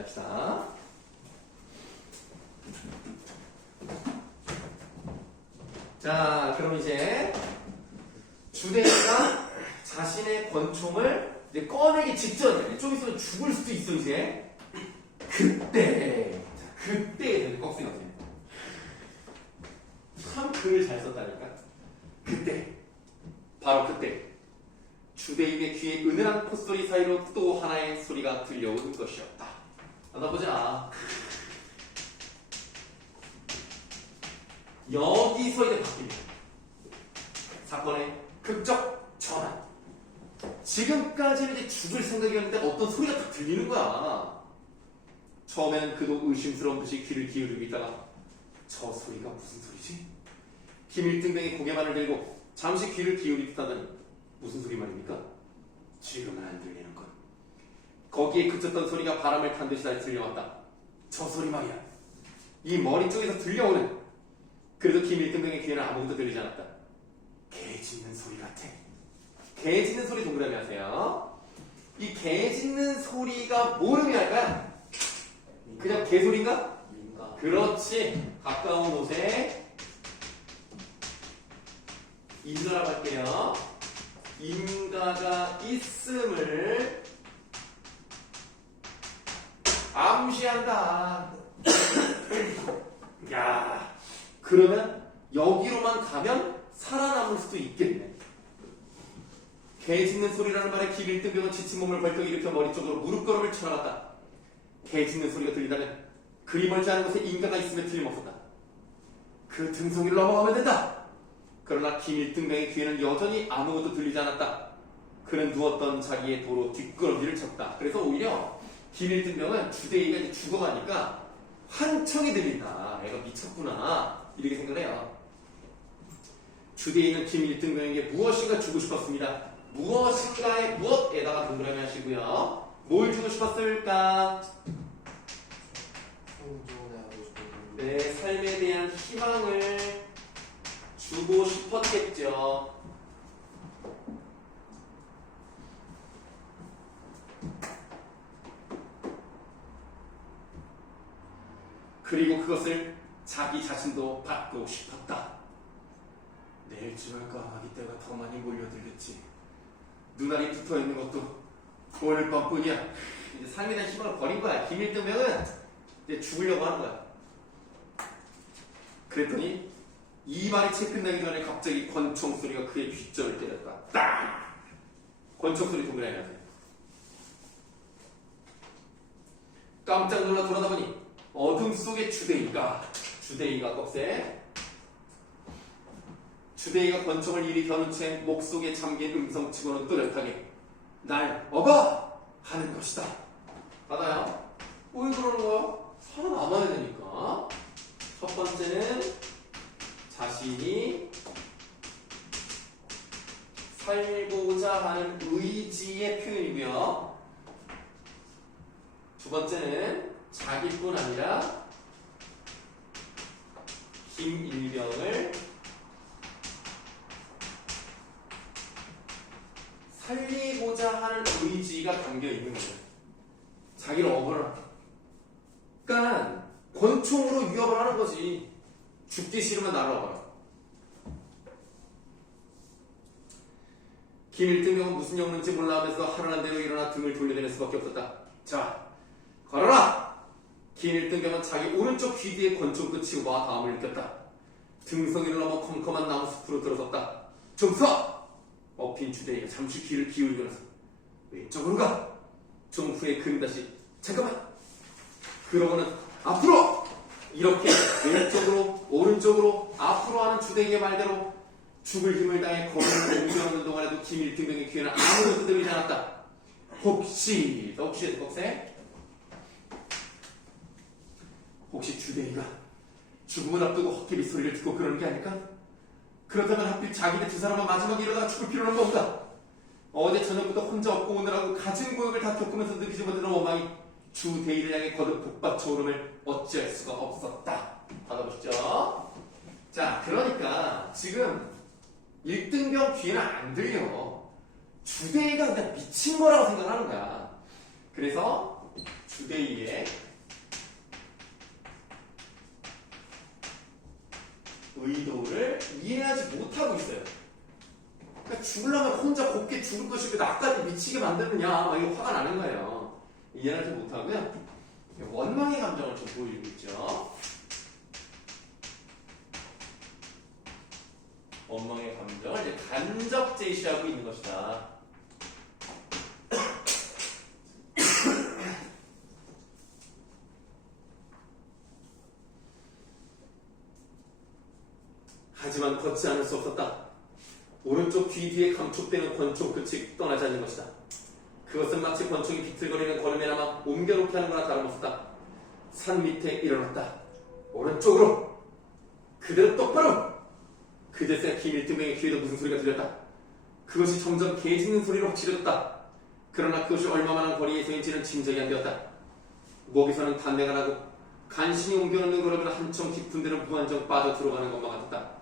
정리합시다. 자, 그럼 이제 주대리가 자신의 권총을 이제 꺼내기 직전이야. 좀 있으면 죽을 수도 있어, 이제. 그때. 자, 그때에 꼭 생각해. 참 글을 잘 썼다니까. 그때. 바로 그때. 주대인의 귀에 은은한 콧소리 사이로 또 하나의 소리가 들려오는 것이었다. 만나보자. 여기서 이제 바뀝니다. 사건의 극적 전환. 지금까지는 이제 죽을 생각이었는데 어떤 소리가 딱 들리는 거야. 처음에는 그도 의심스러운 듯이 귀를 기울이고 있다가 저 소리가 무슨 소리지? 김일등병이 고개만을 들고 잠시 귀를 기울이듯하더니 무슨 소리 말입니까? 지금은 안 들리는군. 거기에 그쳤던 소리가 바람을 탄 듯이 다시 들려왔다. 저 소리 말이야. 이 머리 쪽에서 들려오는. 그래도 김일등병의 귀에는 아무것도 들리지 않았다. 개 짖는 소리 같아. 개 짖는 소리 동그라미 하세요. 이 개 짖는 소리가 뭘 의미할까요? 그냥 개소리인가? 그렇지. 가까운 곳에 인가라고 할게요. 인가가 있음을 암시한다. 야, 그러면 여기로만 가면 살아남을 수도 있겠네. 개 짖는 소리라는 말에 김일등병은 지친 몸을 벌떡 일으켜 머리 쪽으로 무릎걸음을 쳐나갔다. 개 짖는 소리가 들리다면 그리 멀지 않은 곳에 인가가 있으면 틀림없었다. 그 등성이를 넘어가면 된다. 그러나 김일등병의 귀에는 여전히 아무것도 들리지 않았다. 그는 누웠던 자기의 도로 뒷걸음질을 쳤다. 그래서 오히려 김일등병은 주대희가 이제 죽어가니까 환청이 들린다. 애가 미쳤구나. 이렇게 생각을 해요. 주대희는 김일등병에게 무엇인가 주고 싶었습니다. 무엇인가의 무엇에다가 동그라미 하시고요. 뭘 주고 싶었을까? 네, 삶에 대한 희망을 주고 싶었겠죠. 그리고 그것을 자기 자신도 받고 싶었다. 내일쯤 할까 아기 때가 더 많이 몰려들겠지. 눈알이 붙어있는 것도 오늘 밤뿐이야. 이제 삶에 대한 희망을 버린 거야. 김일등병은 이제 죽으려고 하는 거야. 그랬더니 이 말이 채 끝나기 전에 갑자기 권총 소리가 그의 귓점을 때렸다. 딱! 권총 소리 동그라미 하세요. 깜짝 놀라 돌아다 보니 어둠 속의 주대희가 꺽쇠. 주대희가 권총을 이리 겨눈 채 목 속에 잠긴 음성치고는 또렷하게 날 먹어! 하는 것이다. 받아요? 왜 그러는 거야? 살아남아야 되니까. 첫 번째는 자신이 살고자 하는 의지의 표현이고요. 두 번째는 자기뿐 아니라 김일병을 살리고자 하는 의지가 담겨있는 거예요. 자기를 억울하다. 그러니까 권총으로 위협을 하는 거지. 죽기 싫으면 나를 억울하다. 김일등병은 무슨 영문인지 몰라 하면서 하루난 대로 일어나 등을 돌려대는 수밖에 없었다. 자, 걸어라! 김일등병은 자기 오른쪽 귀 뒤에 권총 끝이 와 닿음을 느꼈다. 등성이를 넘어 컴컴한 나무 숲으로 들어섰다. 좀 서! 엎인 주대희가 잠시 귀를 기울이고 나서 왼쪽으로 가! 좀 후에 그는 다시 잠깐만! 그러고는 앞으로! 이렇게 왼쪽으로 오른쪽으로 앞으로 하는 주대희의 말대로 죽을 힘을 다해 걸음을 옮겨오는 동안에도 김일등병의 귀에는 아무것도 들리지 않았다. 혹시 주대희가 죽음을 앞두고 헛개비 소리를 듣고 그러는 게 아닐까? 그렇다면 하필 자기네 두 사람만 마지막에 이러다가 죽을 필요는 뭔가? 어제 저녁부터 혼자 없고 오느라고 가진 고역을 다 겪으면서 느끼지 못하는 원망이 주대희를 향해 거듭 북받쳐 오름을 어찌할 수가 없었다. 받아보시죠. 자, 그러니까 지금 1등병 귀에는 안 들려. 주대희가 그냥 미친 거라고 생각하는 거야. 그래서 toDay의 의도를 이해하지 못하고 있어요. 그러니까 죽으려면 혼자 곱게 죽을 것이고 나까지 미치게 만드느냐 막 이게 화가 나는 거예요. 이해하지 못하고요. 원망의 감정을 좀 보여주고 있죠. 원망의 감정을 이제 간접 제시하고 있는 것이다. 하지만 걷지 않을 수 없었다. 오른쪽 귀 뒤에 감촉되는 권총 끝이 떠나지 않는 것이다. 그것은 마치 권총이 비틀거리는 걸음에나마 옮겨놓게 하는 거나 다름없었다. 산 밑에 일어났다. 오른쪽으로. 그대로 똑바로. 그제서야 기밀등명의 귀에도 무슨 소리가 들렸다. 그것이 점점 개 짖는 소리로 확실해졌다. 그러나 그것이 얼마만한 거리에서인지는 짐작이 안 되었다. 목에서는 단내가 나고 간신히 옮겨놓는 걸음은 한층 깊은 데로 무한정 빠져 들어가는 것만 같았다.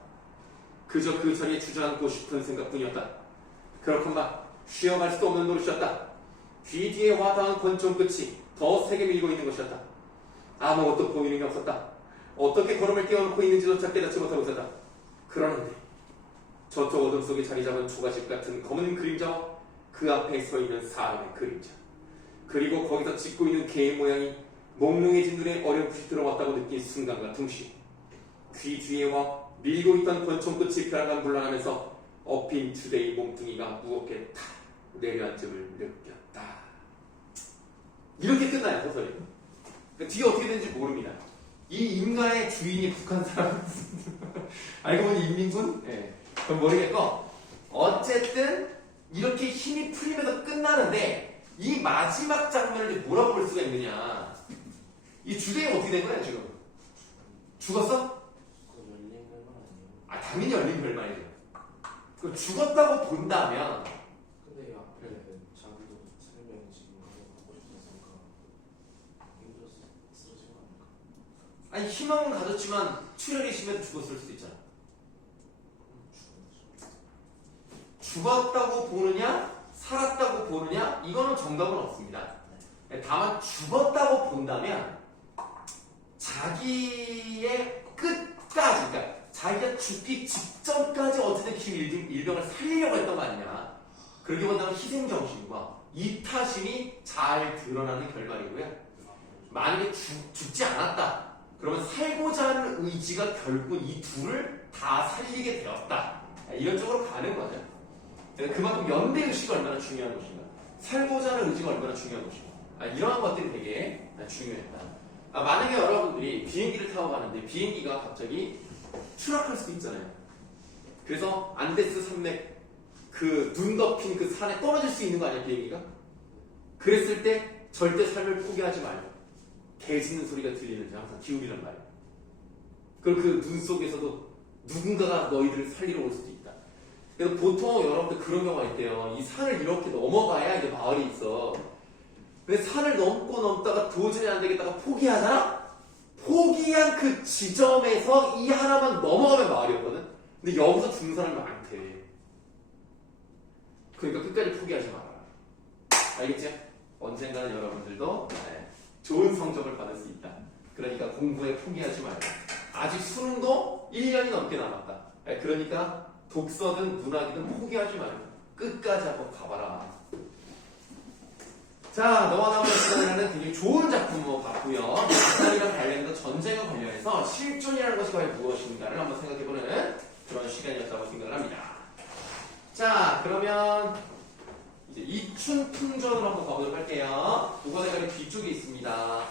그저 그 자리에 주저앉고 싶은 생각뿐이었다. 그렇건만 쉬어갈 수도 없는 노릇이었다. 귀 뒤에 화다한 권총 끝이 더 세게 밀고 있는 것이었다. 아무것도 보이는 게 없었다. 어떻게 걸음을 떼어놓고 있는지조차 깨닫지 못하고 있었다. 그러는데 저쪽 어둠 속에 자리 잡은 초가집 같은 검은 그림자와 그 앞에 서 있는 사람의 그림자, 그리고 거기서 짖고 있는 개의 모양이 몽롱해진 눈에 어렴풋이 들어왔다고 느낀 순간과 동시에 귀 뒤에와 밀고 있던 권총 끝이 불안하면서 엎인 today 몸뚱이가 무겁게 탁 내려앉음을 느꼈다. 이렇게 끝나요, 소설이. 그러니까 뒤에 어떻게 되는지 모릅니다. 이 인간의 주인이 북한 사람 알고 보니 인민군? 네. 그럼 모르겠고 어쨌든 이렇게 힘이 풀리면서 끝나는데 이 마지막 장면을 이제 뭐라고 볼 수가 있느냐. 이 주제가 어떻게 된 거야 지금? 죽었어? 아 당연히 열린 결말이죠. 그 죽었다고 본다면 근데 앞에 자기도 생명이 지금 갖고 싶었으니까 힘들어서 쓰러진 거 아닐까? 아니 희망은 가졌지만 출혈이 심해서 죽었을 수도 있잖아. 죽었다고 보느냐 살았다고 보느냐 이거는 정답은 없습니다. 다만 죽었다고 본다면 자기의 끝까지, 그러니까 자기가 죽기 직전까지 어쨌든 그 일병을 살리려고 했던 거 아니냐. 그렇게 본다면 희생정신과 이타심이 잘 드러나는 결말이고요. 만약에 죽지 않았다 그러면 살고자 하는 의지가 결국 이 둘을 다 살리게 되었다. 이런 쪽으로 가는 거죠. 그만큼 연대의식이 얼마나 중요한 것인가, 살고자 하는 의지가 얼마나 중요한 것인가, 이러한 것들이 되게 중요했다. 만약에 여러분들이 비행기를 타고 가는데 비행기가 갑자기 추락할 수도 있잖아요. 그래서 안데스 산맥 그 눈 덮인 그 산에 떨어질 수 있는 거 아니야 비행기가? 그랬을 때 절대 삶을 포기하지 말고 개 짖는 소리가 들리는지 항상 기울이란 말이야. 그리고 그 눈 속에서도 누군가가 너희들을 살리러 올 수도 있다. 그래서 보통 여러분들 그런 경우가 있대요. 이 산을 이렇게 넘어가야 이제 마을이 있어. 근데 산을 넘고 넘다가 도저히 안 되겠다가 포기하잖아? 포기한 그 지점에서 이 하나만 넘어가면 마을이었거든? 근데 여기서 죽는 사람이 많대. 그러니까 끝까지 포기하지 마라. 알겠지? 언젠가는 여러분들도 좋은 성적을 받을 수 있다. 그러니까 공부에 포기하지 말고. 아직 수능도 1년이 넘게 남았다. 그러니까 독서든 문학이든 포기하지 말고 끝까지 한번 가봐라. 자, 너와 나와 역사라는 되게 좋은 작품 봤고요. 역사이랑 관련해서 전쟁과 관련해서 실존이라는 것이 과연 무엇인가를 한번 생각해보는 그런 시간이었다고 생각을 합니다. 자, 그러면 이제 이춘풍전으로 한번 가보도록 할게요. 국어대가리 뒤쪽에 있습니다.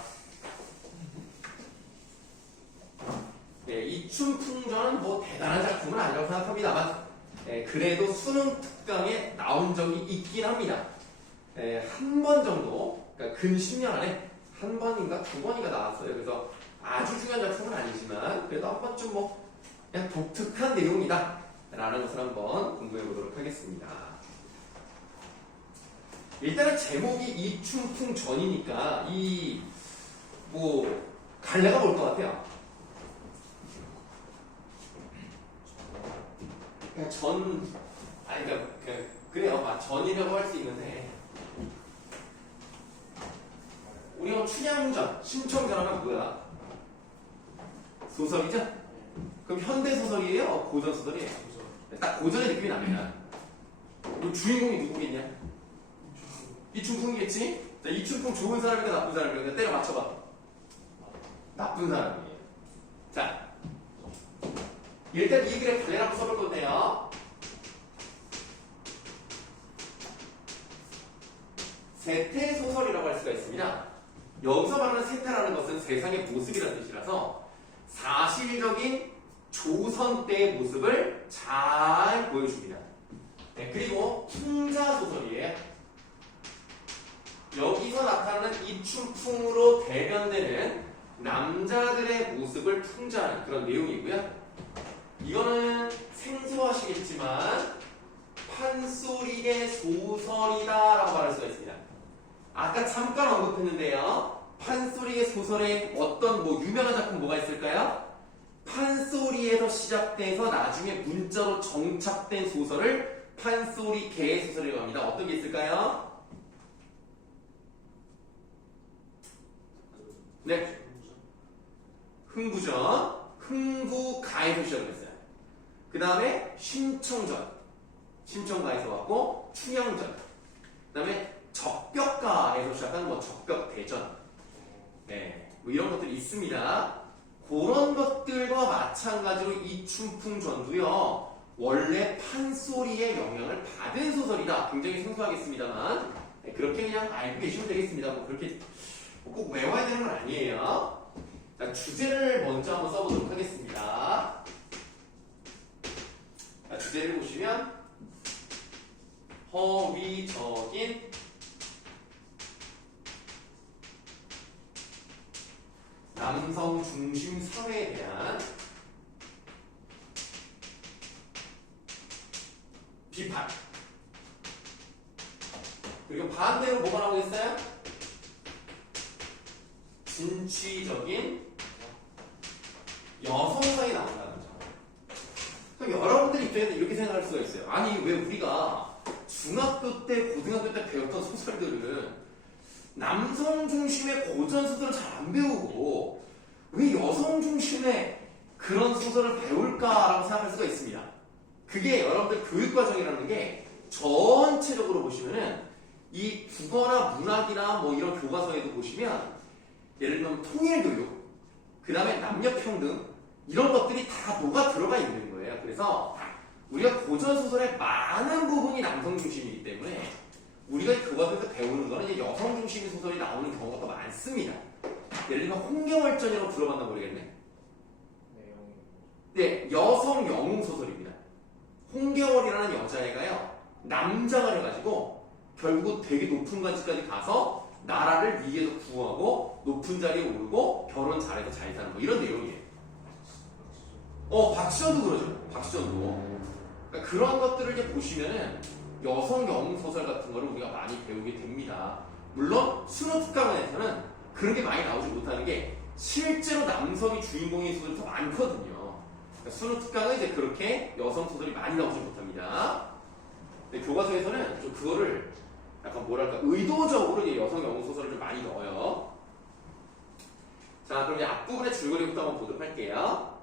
네, 이춘풍전은 뭐 대단한 작품은 아니라고 생각합니다만 그래도 수능 특강에 나온 적이 있긴 합니다. 한 번 정도, 그러니까 근 10년 안에 한 번인가 두 번인가 나왔어요. 그래서 아주 중요한 작품은 아니지만 그래도 한 번쯤 뭐 그냥 독특한 내용이다 라는 것을 한번 공부해 보도록 하겠습니다. 일단은 제목이 이춘풍전이니까 이 뭐 갈래가 뭘 것 같아요? 그냥 그러니까 그래요. 전이라고 할 수 있는데 우리가 춘향전, 심청전하면 뭐야? 소설이죠? 그럼 현대소설이에요? 고전소설이에요? 그죠? 딱 고전의 느낌이 납니다. 그 주인공이 누구겠냐? 이춘풍이겠지? 자, 이춘풍 좋은 사람인가 나쁜 사람인가 때려 맞춰봐. 나쁜 사람이에요. 자, 일단 이 글에 발레라고 써볼 건데요. 세태소설이라고 할 수가 있습니다. 여기서 말하는 세태라는 것은 세상의 모습이라는 뜻이라서 사실적인 조선 때의 모습을 잘 보여줍니다. 네, 그리고 풍자소설이에요. 여기서 나타나는 이춘풍으로 대변되는 남자들의 모습을 풍자하는 그런 내용이고요. 이거는 생소하시겠지만 판소리의 소설이다라고 말할 수가 있습니다. 아까 잠깐 언급했는데요. 판소리의 소설에 어떤 유명한 작품 뭐가 있을까요? 판소리에서 시작돼서 나중에 문자로 정착된 소설을 판소리 개의 소설이라고 합니다. 어떤 게 있을까요? 네. 흥부전, 흥부가에서 시작했어요. 그 다음에 심청전, 심청가에서 왔고 춘향전, 그 다음에 적벽가에서 시작한 적벽대전, 네, 이런 것들이 있습니다. 그런 것들과 마찬가지로 이춘풍 전도요 원래 판소리의 영향을 받은 소설이다. 굉장히 생소하겠습니다만 네, 그렇게 그냥 알고 계시면 되겠습니다. 그렇게 꼭 외워야 되는 건 아니에요. 자, 주제를 먼저 한번 써보도록 하겠습니다. 자, 주제를 보시면 허위적인 남성 중심 사회에 대한 비판. 그리고 반대로 뭐가 나오고 있어요? 진취적인 여성상이 나온다는 거죠. 그럼 여러분들 입장에서 이렇게 생각할 수가 있어요. 아니 왜 우리가 중학교 때, 고등학교 때 배웠던 소설들은 남성 중심의 고전 소설을 잘 안 배우고 왜 여성 중심의 그런 소설을 배울까라고 생각할 수가 있습니다. 그게 여러분들 교육과정이라는 게 전체적으로 보시면은 이 국어나 문학이나 이런 교과서에도 보시면 예를 들면 통일교육, 그 다음에 남녀평등 이런 것들이 다 녹아 들어가 있는 거예요. 그래서 우리가 고전소설의 많은 부분이 남성 중심이기 때문에 우리가 교과서에서 배우는 거는 이제 여성 중심의 소설이 나오는 경우가 더 많습니다. 예를 들면 홍경월전이라고 들어봤나 모르겠네. 네, 여성 영웅 소설입니다. 홍경월이라는 여자애가요 남자가 돼가지고 결국 되게 높은 가지까지 가서 나라를 위에서 구하고 높은 자리에 오르고 결혼 잘해서 잘 사는 이런 내용이에요. 박시전도 그러죠. 박시전도. 그러니까 그런 것들을 이제 보시면은 여성 영웅 소설 같은 거를 우리가 많이 배우게 됩니다. 물론 순호특강원에서는 그런 게 많이 나오지 못하는 게 실제로 남성이 주인공인 소설이 더 많거든요. 그러니까 순호특강은 이제 그렇게 여성 소설이 많이 나오지 못합니다. 근데 교과서에서는 좀 그거를 약간 의도적으로 이제 여성 영웅 소설을 좀 많이 넣어요. 자, 그럼 이제 앞부분의 줄거리부터 한번 보도록 할게요.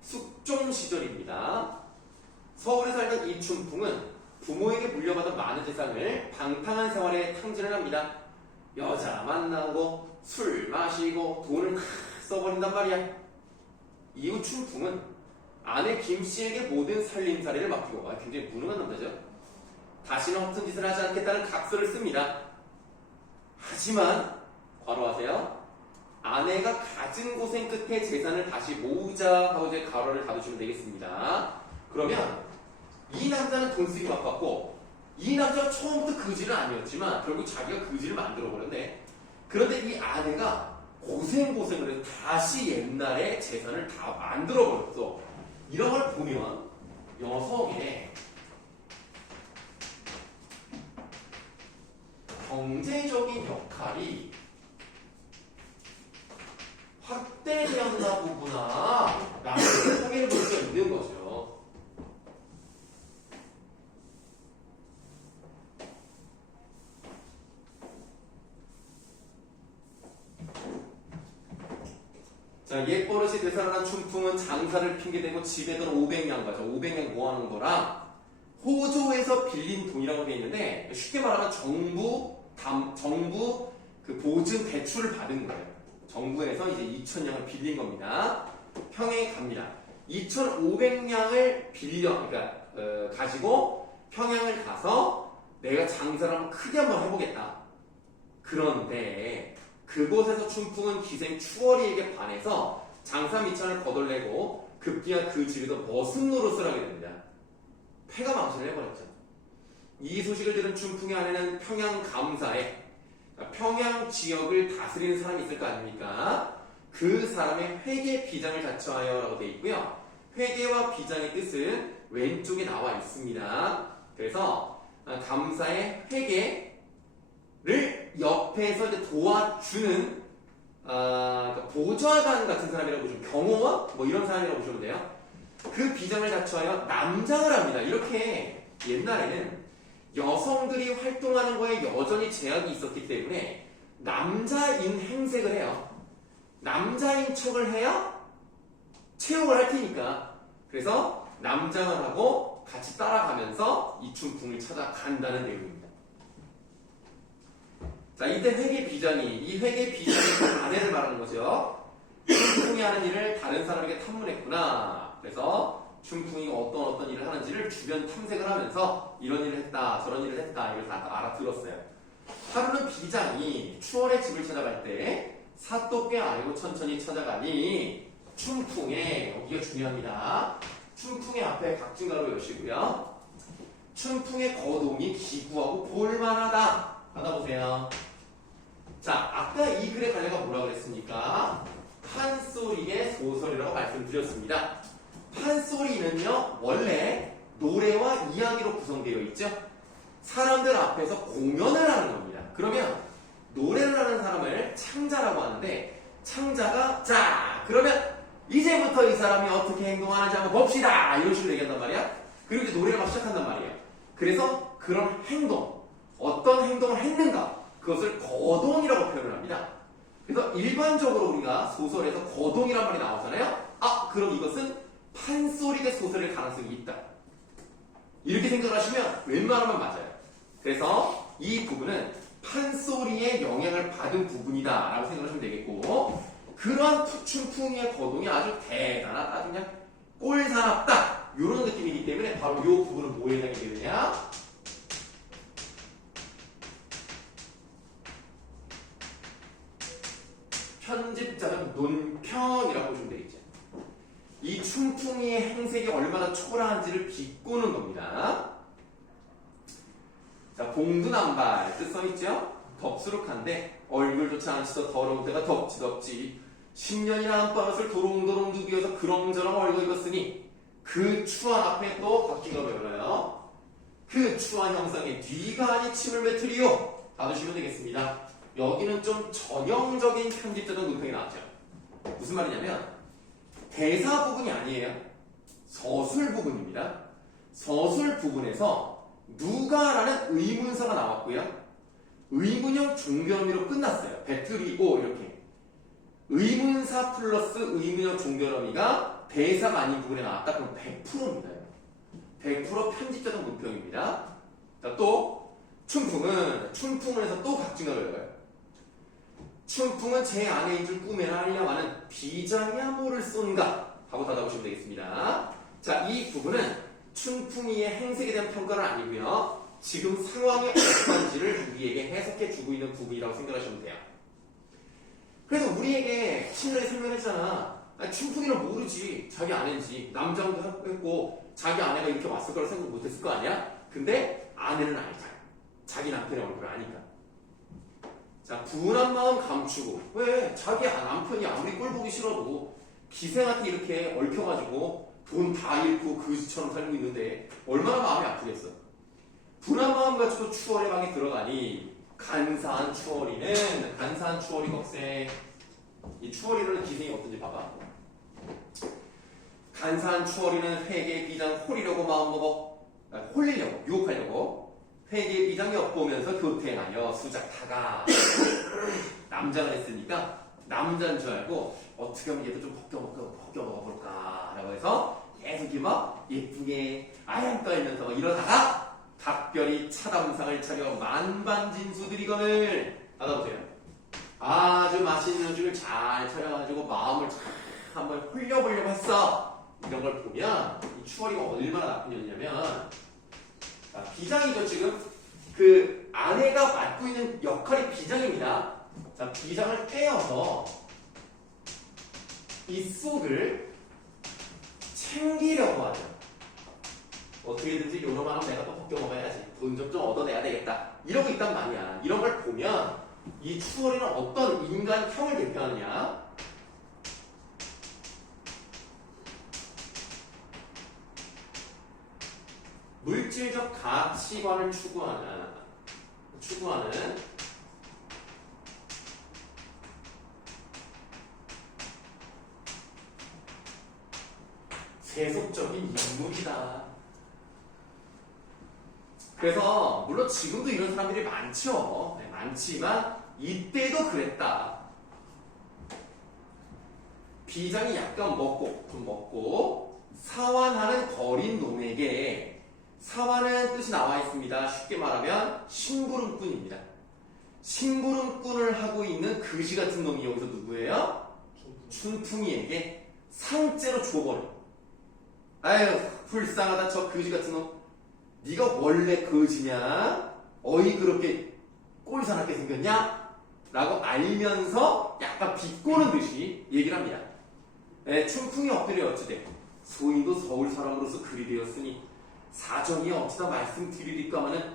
숙종 시절입니다. 서울에 살던 이춘풍은 부모에게 물려받은 많은 재산을 방탕한 생활에 탕진을 합니다. 여자 만나고 술 마시고 돈을 다 써버린단 말이야. 이후 춘풍은 아내 김씨에게 모든 살림살이를 맡기고 굉장히 무능한 남자죠. 다시는 허튼 짓을 하지 않겠다는 각서를 씁니다. 하지만 괄호하세요. 아내가 갖은 고생 끝에 재산을 다시 모으자 하고 이제 괄호를 닫으시면 되겠습니다. 그러면 이 남자는 돈 쓰기 바빴고 이 남자가 처음부터 거지는 아니었지만 결국 자기가 거지를 만들어버렸네. 그런데 이 아내가 고생을 해서 다시 옛날에 재산을 다 만들어버렸어. 이런 걸 보면 여성의 경제적인 역할이 확대되었나 보구나 라는 확인을 볼 수 있는 거죠. 자, 옛버릇이 되살아난 춘풍은 장사를 핑계대고 집에 돈 500냥 가죠. 500냥 모아놓은 거랑 호조에서 빌린 돈이라고 되어 있는데 쉽게 말하면 정부 그 보증 대출을 받은 거예요. 정부에서 이제 2,000냥을 빌린 겁니다. 평양에 갑니다. 2,500냥을 그러니까 가지고 평양을 가서 내가 장사를 한번 크게 한번 해보겠다. 그런데 그곳에서 춘풍은 기생 추월이에게 반해서 장사 미천을 거덜내고 급기야 그 집에서 머슴 노릇을 하게 됩니다. 패가 망신을 해버렸죠. 이 소식을 들은 춘풍의 아내는 평양 감사에, 그러니까 평양 지역을 다스리는 사람이 있을 거 아닙니까? 그 사람의 회계 비장을 자처하여 라고 되어 있고요. 회계와 비장의 뜻은 왼쪽에 나와 있습니다. 그래서 감사의 회계를 옆에서 이제 도와주는 그러니까 보좌관 같은 사람이라고 보시면, 경호원? 뭐 이런 사람이라고 보시면 돼요. 그 비장을 자처하여 남장을 합니다. 이렇게 옛날에는 여성들이 활동하는 거에 여전히 제약이 있었기 때문에 남자인 행색을 해요. 남자인 척을 해야 채용을 할 테니까. 그래서 남장을 하고 같이 따라가면서 이춘풍을 찾아간다는 내용입니다. 자, 이때 이 회계 비장이 아내를 말하는 거죠. 춘풍이 하는 일을 다른 사람에게 탐문했구나. 그래서 춘풍이 어떤 일을 하는지를 주변 탐색을 하면서 이런 일을 했다, 저런 일을 했다, 이걸 다 알아들었어요. 하루는 비장이 추월의 집을 찾아갈 때 사또꽤 알고 천천히 찾아가니 춘풍의, 여기가 중요합니다. 춘풍의 앞에 각진가로 여시고요. 춘풍의 거동이 기구하고 볼만하다. 받아보세요. 자, 아까 이 글의 관례가 뭐라고 그랬습니까? 판소리의 소설이라고 말씀드렸습니다. 판소리는요, 원래 노래와 이야기로 구성되어 있죠. 사람들 앞에서 공연을 하는 겁니다. 그러면 노래를 하는 사람을 창자라고 하는데, 창자가 자, 그러면 이제부터 이 사람이 어떻게 행동하는지 한번 봅시다, 이런 식으로 얘기한단 말이야. 그리고 이제 노래를 막 시작한단 말이에요. 그래서 그런 행동, 어떤 행동을 했는가, 그것을 거동이라고 표현을 합니다. 그래서 일반적으로 우리가 소설에서 거동이란 말이 나오잖아요. 아, 그럼 이것은 판소리의 소설일 가능성이 있다. 이렇게 생각을 하시면 웬만하면 맞아요. 그래서 이 부분은 판소리의 영향을 받은 부분이다 라고 생각하시면 되겠고, 그러한 춘풍이의 거동이 아주 대단하다, 그냥 꼴사납다, 이런 느낌이기 때문에 바로 이 부분은 뭐에 해당이 되느냐, 편집자는 논편이라고 보시면 되겠죠. 이 춘풍이의 행색이 얼마나 초라한지를 비꼬는 겁니다. 자, 봉두남발 뜻 써있죠? 덥수룩한데 얼굴조차 안 씻어 더러운 때가 덥지 10년이나 한밤을 도롱도롱 누비어서 그렁저렁 얼고 입었으니 그 추한 앞에 또 바퀴가 열어요. 그 추한 형상에 뒤가 아니 침을 뱉으리요. 봐주시면 되겠습니다. 여기는 좀 전형적인 편집자적 논평이 나왔죠. 무슨 말이냐면 대사 부분이 아니에요. 서술 부분입니다. 서술 부분에서 누가라는 의문사가 나왔고요. 의문형 종결어미로 끝났어요. 배틀이고 이렇게. 의문사 플러스 의문형 종결어미가 대사가 아닌 부분에 나왔다. 그럼 100%입니다. 100% 편집자적 논평입니다. 자, 또 춘풍을 해서 또 각진가로 열어요. 춘풍은 제 아내인 줄 꿈에나 하려마는 비장이야 뭐를 쏜가 하고 닫아보시면 되겠습니다. 자, 이 부분은 춘풍이의 행색에 대한 평가는 아니고요. 지금 상황이 어떤지를 우리에게 해석해 주고 있는 부분이라고 생각하시면 돼요. 그래서 우리에게 친절히 설명했잖아. 춘풍이는 모르지. 자기 아내인지. 남장도 했고 자기 아내가 이렇게 왔을 거라고 생각 못했을 거 아니야? 근데 아내는 알잖아. 자기 남편의 얼굴을 아니까. 자, 분한 마음 감추고. 왜? 자기 남편이 아무리 꼴 보기 싫어도 기생한테 이렇게 얽혀가지고 돈 다 잃고 그지처럼 살고 있는데 얼마나 마음이 아프겠어. 분한 마음 가지고 추월의 방에 들어가니 간사한 추월이 꺽쇠. 이 추월이라는 기생이 어떤지 봐봐. 간사한 추월이는 회계 비장 홀리려고 마음먹어. 홀리려고, 유혹하려고 회계 비장 엿보면서 교태하여 수작타가 남장을 했으니까 남자인 줄 알고 어떻게 하면 얘도 좀 벗겨 먹어볼까 라고 해서 계속 이렇게 막 예쁘게 아양 떨면서 막 이러다가 각별히 차담상을 차려 만반진수들이거늘 받아보세요. 아주 맛있는 음식을 잘 차려가지고 마음을 잘 한번 흘려보려고 했어. 이런 걸 보면 이 추월이가 얼마나 나쁜 년이냐면, 자, 비장이죠. 지금 그 아내가 맡고 있는 역할이 비장입니다. 자, 비장을 떼어서 이 속을 챙기려고 하죠. 어떻게든지 요놈 하면 내가 또 벗겨 먹어야지. 돈 좀 얻어내야 되겠다. 이러고 있단 말이야. 이런 걸 보면 이 추월이는 어떤 인간형을 대표하느냐? 물질적 가치관을 추구하는 세속적인 인물이다. 그래서 물론 지금도 이런 사람들이 많죠. 네, 많지만 이때도 그랬다. 비장이 약간 좀 먹고 사완하는 거린 놈에게, 사완은 뜻이 나와 있습니다. 쉽게 말하면 심부름꾼입니다. 심부름꾼을 하고 있는 그지 같은 놈이 여기서 누구예요? 춘풍이에게 상째로 줘버려. 아유 불쌍하다 저 그지 같은 놈. 네가 원래 거지냐? 어이 그렇게 꼴사납게 생겼냐? 라고 알면서 약간 비꼬는 듯이 얘기를 합니다. 네, 춘풍이 엎드려 어찌돼 소인도 서울 사람으로서 그리 되었으니 사정이 어찌다 말씀드리리까마는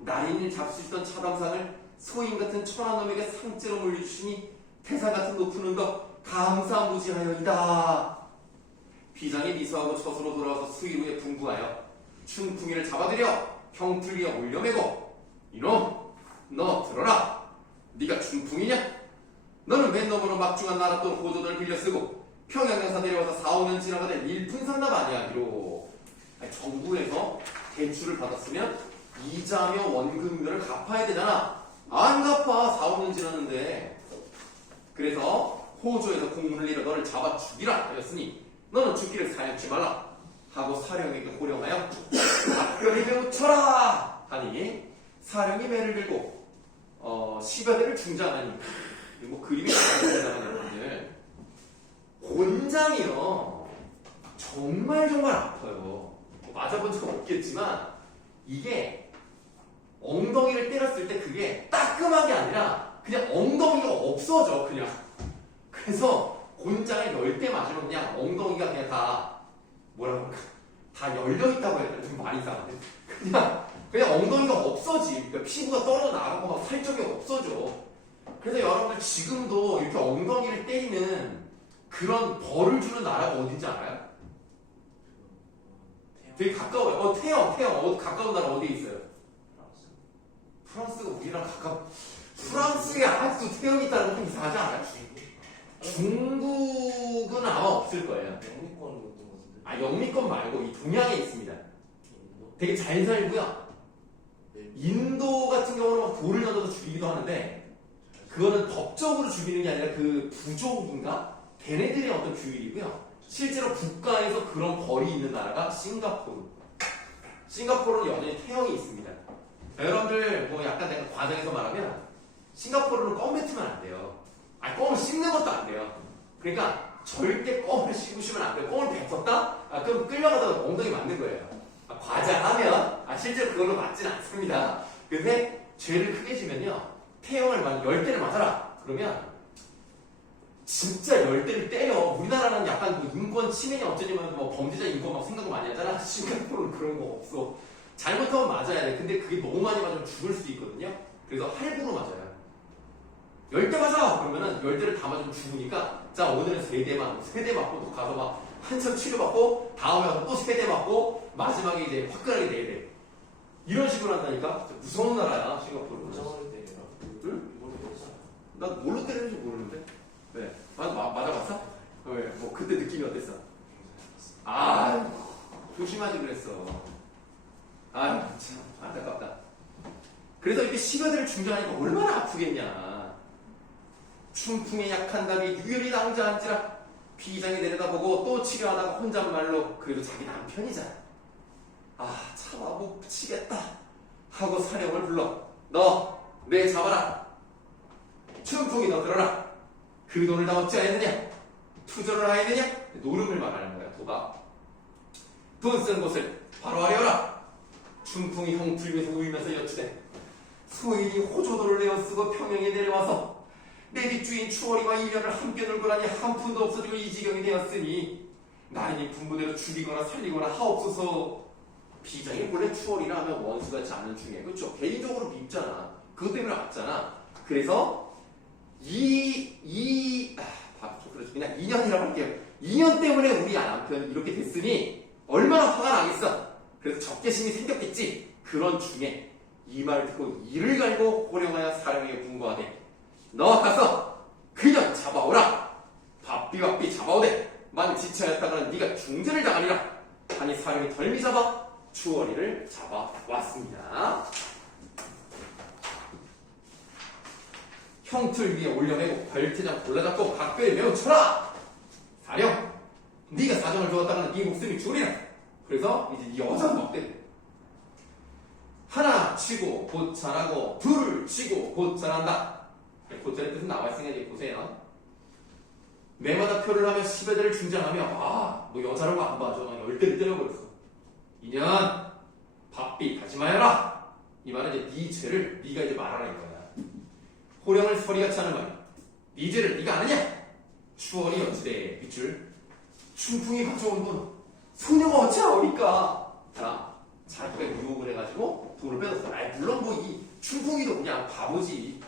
나인을 잡수시던 차담상을 소인 같은 천하놈에게 상째로 물려주시니 태산 같은 높은 은덕 감사무지하여이다. 비장이 미소하고 처소로 돌아와서 수의로에 분부하여 춘풍이를 잡아들여 형틀 위에 올려매고, 이놈 너 들어라. 네가 춘풍이냐? 너는 맨 너머로 막중한 나랏돈 호조들을 빌려 쓰고 평양에서 내려와서 4, 5년 지나가되 일푼상납 아니하기로. 정부에서 대출을 받았으면 이자며 원금료를 갚아야 되잖아. 안 갚아. 4, 5년 지났는데. 그래서 호조에서 공문을 내려 너를 잡아 죽이라 하였으니 너는 죽기를 사양치 말라 하고 사령에게 호령하여 각별히 배우쳐라 하니, 사령이 매를 들고 10여 대를 중장하니, 뭐 그림이 나옵니다. 여러분들 곤장이요 정말 아파요. 맞아본 적 없겠지만 이게 엉덩이를 때렸을 때 그게 따끔한 게 아니라 그냥 엉덩이가 없어져 그냥. 그래서 곤장을 10대 맞으면 그냥 엉덩이가 그냥 다 뭐라 그럴까, 다 열려있다고 해야 되나? 좀 많이 이상한데 그냥 엉덩이가 없어지. 그러니까 피부가 떨어져 나가고 막 살점이 없어져. 그래서 여러분들 지금도 이렇게 엉덩이를 때리는 그런 벌을 주는 나라가 어딘지 알아요? 되게 가까워요. 태영 가까운 나라 어디에 있어요? 프랑스가 우리랑 프랑스에 아직도 태영이 있다는 건 이상하지 않아요? 중국은 아마 없을 거예요. 영미권 말고 이 동양에 있습니다. 되게 잘 살고요. 인도 같은 경우는 막 돌을 던져서 죽이기도 하는데 그거는 법적으로 죽이는 게 아니라 그 부족인가? 걔네들의 어떤 규율이고요. 실제로 국가에서 그런 벌이 있는 나라가 싱가포르. 싱가포르는 여전히 태형이 있습니다. 여러분들 뭐 약간 내가 과장해서 말하면 싱가포르는 껌 뱉으면 안 돼요. 껌을 씹는 것도 안 돼요. 그러니까 절대 껌을 씹으시면 안 돼요. 껌을 뱉었다? 그럼 끌려가다가 엉덩이 맞는 거예요. 과장하면 실제로 그걸로 맞진 않습니다. 근데 죄를 크게 지면요, 태형을 10대를 맞아라 그러면 진짜 10대를 때려. 우리나라는 약간 뭐 인권 침해냐 어쩌냐면 뭐 범죄자 인권 막 생각 많이 하잖아. 싱가포르는 그런 거 없어. 잘못하면 맞아야 돼. 근데 그게 너무 많이 맞으면 죽을 수도 있거든요. 그래서 할부로 맞아요. 10대 맞아! 그러면은 10대를 다 맞으면 죽으니까 자 오늘은 3대 맞고 또 가서 막 한참 치료받고 다음에 가서 또 3대 맞고 마지막에 이제 화끈하게 내야 돼. 이런 식으로 한다니까? 무서운 나라야 싱가포르는. 응? 나 뭘로 때리는지 모르는데. 네. 맞아봤어? 왜? 뭐 그때 느낌이 어땠어? 조심하지 그랬어. 참 안타깝다. 그래서 이렇게 10여 대를 중장하니까 얼마나 아프겠냐. 춘풍의 약한 답이 유열이 낭자한지라 비장이 내려다보고 또 치료하다가 혼잣말로 그래도 자기 남편이잖아. 아 차마 못 붙이겠다 하고 사령을 불러 너 내 잡아라. 춘풍이 너 들어라. 그 돈을 다 어찌 하였느냐? 투자를 하였느냐? 노름을 말하는 거야. 도가 돈 쓴 곳을 바로 하려라. 춘풍이 형 불면서 울면서 여쭈대 소인이 호조도를 내어쓰고 평양에 내려와서 내 뒷주인 추월이와 1년을 함께 놀고라니 한 푼도 없어지고 이 지경이 되었으니 나인이 분부대로 죽이거나 살리거나 하옵소서. 비장이 원래 추월이라 하면 원수가 자는 중에 그렇죠? 개인적으로 밉잖아. 그것 때문에 왔잖아. 그래서 그렇죠. 그냥 2년이라고 할게요. 2년 때문에 우리 남편이 이렇게 됐으니 얼마나 화가 나겠어. 그래서 적개심이 생겼겠지. 그런 중에 이 말을 듣고 이를 갈고 호령하여 사령에게 분고하되 너 가서 그냥 잡아오라. 바삐바삐 잡아오되 만일 지체하였다가는 네가 중죄를 당하리라 하니 사령이 덜미 잡아 추월이를 잡아왔습니다. 형틀 위에 올려내고 별태장 골라잡고 각별히 매우 쳐라. 사령 네가 사정을 두었다가는 네 목숨이 줄이라. 그래서 이제 이 여자는 어때? 하나 치고 곧 잘하고 둘 치고 곧 잘한다. 곧잘의 뜻은 나와 있으니까 이제 보세요. 매마다 표를 하며 10여 대를 중장하며 뭐 여자라고 안 봐줘. 10대를 때려버렸어. 2년 바삐 다짐하여라. 이 말은 이제 네 죄를 네가 이제 말하라 이거야. 호령을 서리같이 하는 말이야. 네 죄를 네가 아느냐? 추월이 어찌돼 밑줄 춘풍이 가져온 돈 소녀가 어찌 아오리까? 자, 자기가 유혹을 해가지고 돈을 뺏었어. 물론 뭐 이 춘풍이도 그냥 바보지.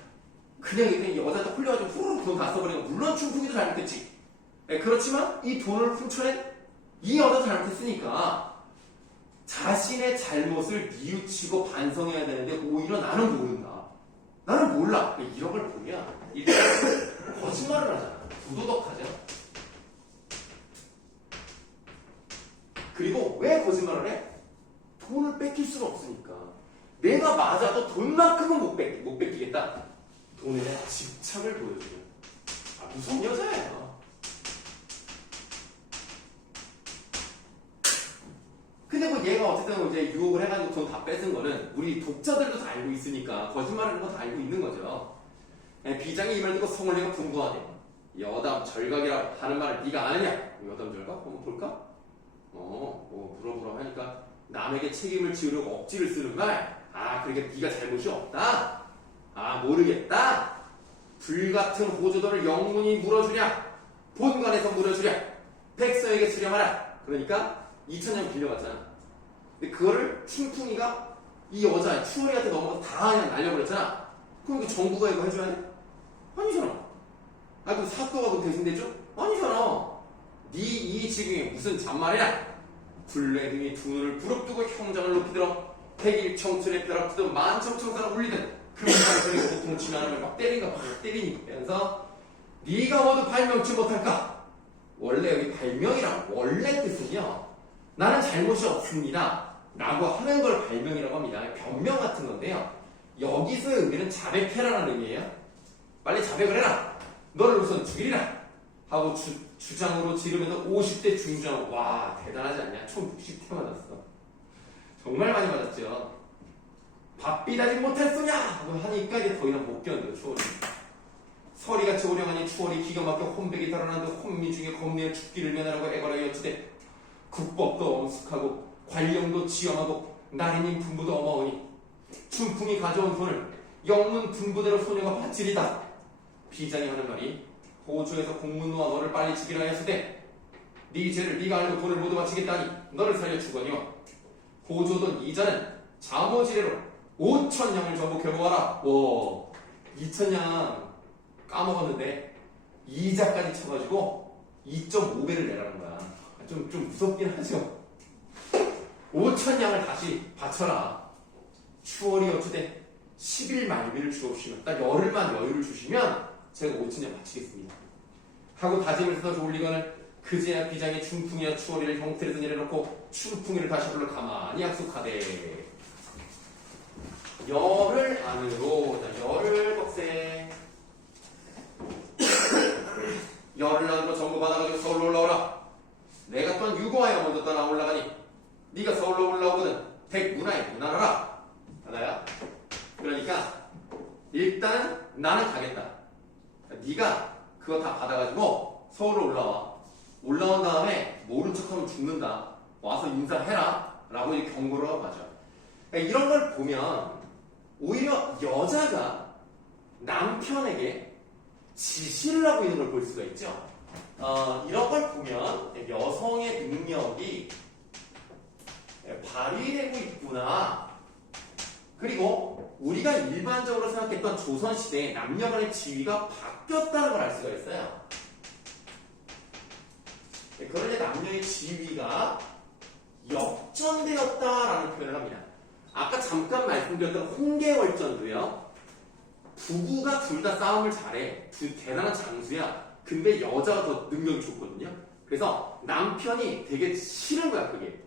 그냥 여자한테 홀려가지고 후루룩 돈 다 써버리면 물론 춘풍이도 잘못했지. 그렇지만 이 돈을 훔쳐낸 이 여자도 잘못했으니까 자신의 잘못을 뉘우치고 반성해야 되는데 오히려 나는 모른다. 나는 몰라. 이런 걸 보면 일단 거짓말을 하잖아. 부도덕하잖아. 그리고 왜 거짓말을 해? 돈을 뺏길 수가 없으니까. 내가 맞아도 돈만큼은 못 뺏기겠다. 돈에 대한 집착을 보여주는 무서운 여자예요. 근데 뭐 얘가 어쨌든 이제 유혹을 해가지고 돈 다 뺏은 거는 우리 독자들도 다 알고 있으니까 거짓말하는 거 다 알고 있는 거죠. 비장이 이 말 듣고 성을 내가 분고하네. 여담 절각이라 하는 말을 네가 아느냐? 여담 절각? 한번 볼까? 뭐 물어보라 하니까 남에게 책임을 지우려고 억지를 쓰는 말. 그러니까 네가 잘못이 없다. 모르겠다. 불같은 호조도를 영문이 물어주랴. 본관에서 물어주랴. 백서에게 수렴하라. 그러니까 2,000년 빌려갔잖아. 근데 그거를 춘풍이가 이 여자 추월이한테 넘어가서 다 그냥 날려버렸잖아. 그럼 그 정부가 이거 해줘야 돼? 아니잖아. 그 사또가 그 대신대죠? 아니잖아. 네 이 지경에 무슨 잔말이야? 굴레등이 두 눈을 부릅뜨고 형장을 높이 들어 백일 청춘에 벼락뜨듯 만청청사를 울리든 금방소리가 보통 지나는 막 때리니면서 네가 모두 발명치 못할까? 원래 여기 발명이란 원래 뜻은요. 나는 잘못이 없습니다. 라고 하는 걸 발명이라고 합니다. 변명 같은 건데요. 여기서의 의미는 자백해라라는 의미예요. 빨리 자백을 해라. 너를 우선 죽이리라. 하고 주장으로 지르면서 50대 중장. 와 대단하지 않냐? 총 60대 맞았어. 정말 많이 맞았죠. 바삐다지 못했으냐 하고 하니까 이제 더 이상 못 견뎌 추월이. 서리같이 오령하니 추월이 기가 막혀 혼백이 달아난 듯 혼미 중에 겁내어 죽기를 면하라고 애걸어 여치되 국법도 엄숙하고 관령도 지엄하고 나리님 분부도 어마오니 춘풍이 가져온 돈을 영문 분부대로 소녀가 바치리다. 비장이 하는 말이 호주에서 공문노와 너를 빨리 죽이라 하였으되 네 죄를 네가 알고 돈을 모두 바치겠다니 너를 살려 주거니와 호조돈 이자는 자모지례로 5,000냥을 전부 결부하라. 2,000냥 까먹었는데 이자까지 쳐가지고 2.5배를 내라는 거야. 좀 무섭긴 하죠. 5,000냥을 다시 바쳐라. 추월이 어찌돼 10일 만비를 주옵시면 딱 열흘만 여유를 주시면 제가 5,000냥 바치겠습니다. 하고 다짐을 써서 올리거늘 그제야 비장이 춘풍이와 추월이를 형틀에서 내려놓고 춘풍이를 다시 불러 가만히 약속하되 열흘 안으로 열흘 벅세 열흘 안으로 전부 받아가지고 서울로 올라오라. 내가 또한 유고하여 먼저 떠나 올라가니 네가 서울로 올라오거든 댁문화에 문안하라. 하나야. 그러니까 일단 나는 가겠다. 네가 그거 다 받아가지고 서울로 올라와. 올라온 다음에 모른 척하면 죽는다. 와서 인사해라. 라고 이렇게 경고를 하고 가죠. 그러니까 이런 걸 보면 오히려 여자가 남편에게 지시를 하고 있는 걸 볼 수가 있죠. 이런 걸 보면 여성의 능력이 발휘되고 있구나. 그리고 우리가 일반적으로 생각했던 조선시대의 남녀 간의 지위가 바뀌었다는 걸 알 수가 있어요. 그런데 남녀의 지위가 역전되었다라는 표현을 합니다. 아까 잠깐 말씀드렸던 홍계월전도요. 부부가 둘 다 싸움을 잘해. 대단한 장수야. 근데 여자가 더 능력이 좋거든요. 그래서 남편이 되게 싫은 거야, 그게.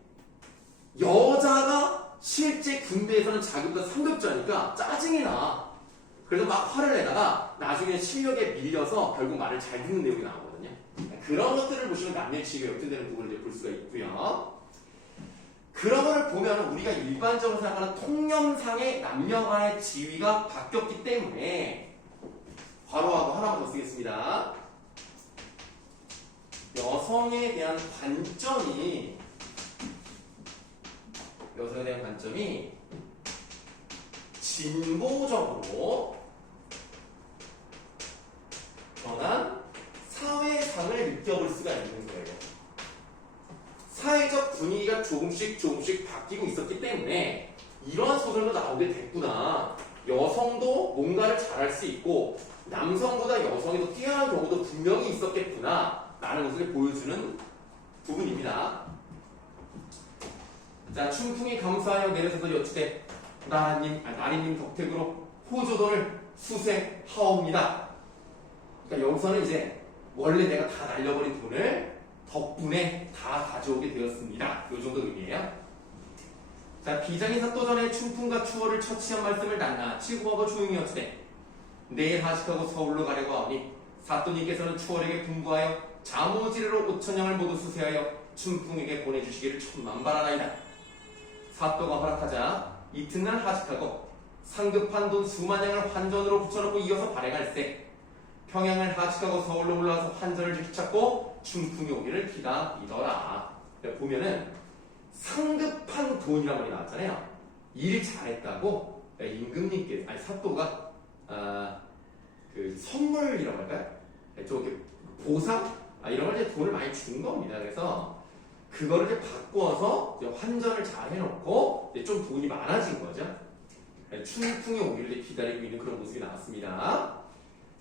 여자가 실제 군대에서는 자기보다 상급자니까 짜증이 나. 그래서 막 화를 내다가 나중에 실력에 밀려서 결국 말을 잘 듣는 내용이 나오거든요. 그런 것들을 보시면 남녀의 지위가 역전되는 부분을 이제 볼 수가 있고요. 그런 거를 보면 우리가 일반적으로 생각하는 통념상의 남녀 간의 지위가 바뀌었기 때문에 괄호하고 하나만 더 쓰겠습니다. 여성에 대한 관점이 진보적으로 변한 사회상을 느껴볼 수가 있는 거예요. 사회적 분위기가 조금씩 바뀌고 있었기 때문에 이러한 소설도 나오게 됐구나. 여성도 뭔가를 잘할 수 있고 남성보다 여성이 더 뛰어난 경우도 분명히 있었겠구나 라는 것을 보여주는 부분입니다. 자, 춘풍이 감사하여 내려서서 여쭈되 나리님 덕택으로 호조돈을 수세하옵니다. 그러니까 여기서는 이제 원래 내가 다 날려버린 돈을 덕분에 다 가져오게 되었습니다. 이 정도 의미예요. 자, 비장이 사또전에 춘풍과 추월을 처치한 말씀을 낱낱이 구하고 조용히 여쭈되 내일 하식하고 서울로 가려고 하오니 사또님께서는 추월에게 분부하여 자모지례로 5,000냥을 모두 수세하여 춘풍에게 보내주시기를 천만바라나이다. 사또가 허락하자 이튿날 하식하고 상급한 돈 수만냥을 환전으로 붙여놓고 이어서 발행할세. 평양을 하식하고 서울로 올라와서 환전을 되찾고 춘풍이 오기를 기다리더라. 보면은 상급한 돈이라는 말이 나왔잖아요. 일 잘했다고 임금님께 사또가 그 선물이라고 할까요? 좀 이렇게 보상 이런 걸 이제 돈을 많이 준 겁니다. 그래서 그거를 이제 바꾸어서 이제 환전을 잘 해놓고 이제 좀 돈이 많아진 거죠. 춘풍이 오기를 기다리고 있는 그런 모습이 나왔습니다.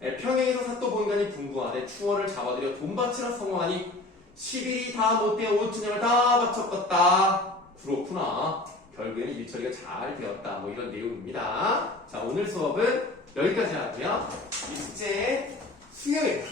평양에서 사또 보인관이 분부하되 추월을 잡아들여 돈 바치라 성공하니 10일이 다 못되어 5,000냥을 다 바쳤겠다. 그렇구나. 결국에는 일처리가 잘 되었다. 뭐 이런 내용입니다. 자, 오늘 수업은 여기까지 하고요. 이제 수요일